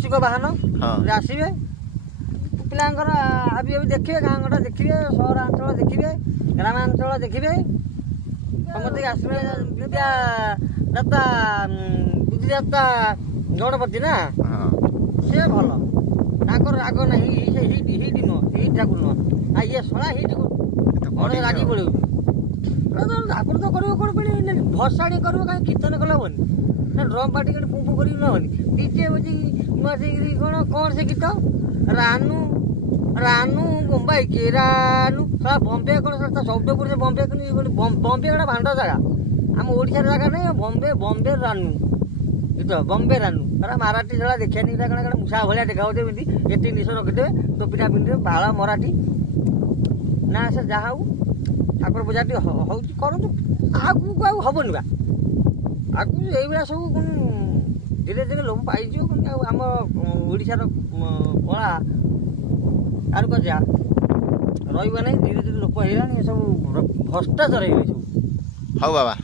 କୃଷିକ ବାହନ ଆସିବେ ପିଲାଙ୍କର ଆବି ଦେଖିବେ ଗାଁ ଗଣ୍ଡା ଦେଖିବେ ସହରାଞ୍ଚଳ ଦେଖିବେ ଗ୍ରାମାଞ୍ଚଳ ଦେଖିବେ ସମସ୍ତେ ଆସିବେ ଦାତା ବୁଦ୍ଧିଦାତା ଗଣପତି ନା ସେ ଭଲ ତାଙ୍କର ରାଗ ନାହିଁ ସେ ହିଟ୍ ନୁହଁ ହିଟ୍ ଠାକୁର ନୁହଁ ଆଉ ଇଏ ଶଳା ହିଟ୍ ରାଗି ପଳେଇବୁ ଆପଣ ତ କରିବ କ'ଣ ପୁଣି ଭସାଣି କରିବ କାହିଁ କୀର୍ତ୍ତନ କଲେ ହବନି ନା ଡ୍ରମ୍ ପାର୍ଟି ପୁଁ ପୁଁ କରିକି ନେବନି ଡିଜେ ବସିକି ବସିକିରି କ'ଣ ସେ ଗୀତ ରାନୁ ରାନୁ ମୁମ୍ବାଇ କି ରାନୁ ଶଳା ବମ୍ବେ କ'ଣ ତା ଶବ୍ଦପୁର ସେ ବମ୍ବେ ବମ୍ବେ ଗୋଟେ ଭାଣ୍ଡ ଜାଗା ଆମ ଓଡ଼ିଶାର ଜାଗା ନାହିଁ ବମ୍ବେ ରାନୁ ଗୀତ ବମ୍ବେ ରାନୁ ତାରା ମାରାଠୀ ଶଳା ଦେଖିବାନି ଏଇଟା କ'ଣ ମୂଷା ଭଳିଆ ଦେଖାଯାଉଥିବେ ଏମିତି ଏତେ ନିଶ ରଖିଦେବେ ଟୋପିଟା ପିନ୍ଧିବେ ବାଳ ମରାଠୀ ନା ସେ ଯାହା ହଉ ଠାକୁର ପୂଜା ଟିକେ ହେଉଛି କରନ୍ତୁ ଆଗକୁ ଆଉ ହେବନି ବା ଆଗକୁ ଏଇଭଳିଆ ସବୁ ଧୀରେ ଧୀରେ ଲୋପ ପାଇଯିବ କିନ୍ତୁ ଆଉ ଆମ ଓଡ଼ିଶାର କଳା କାରୁକାର୍ଯ୍ୟ ରହିବ ନାହିଁ ଧୀରେ ଧୀରେ ଲୋପ ହେଇଗଲାଣି ସବୁ ଭ୍ରଷ୍ଟାଚାର ହେଇଗଲାଣି ସବୁ ହଉ ବାବା।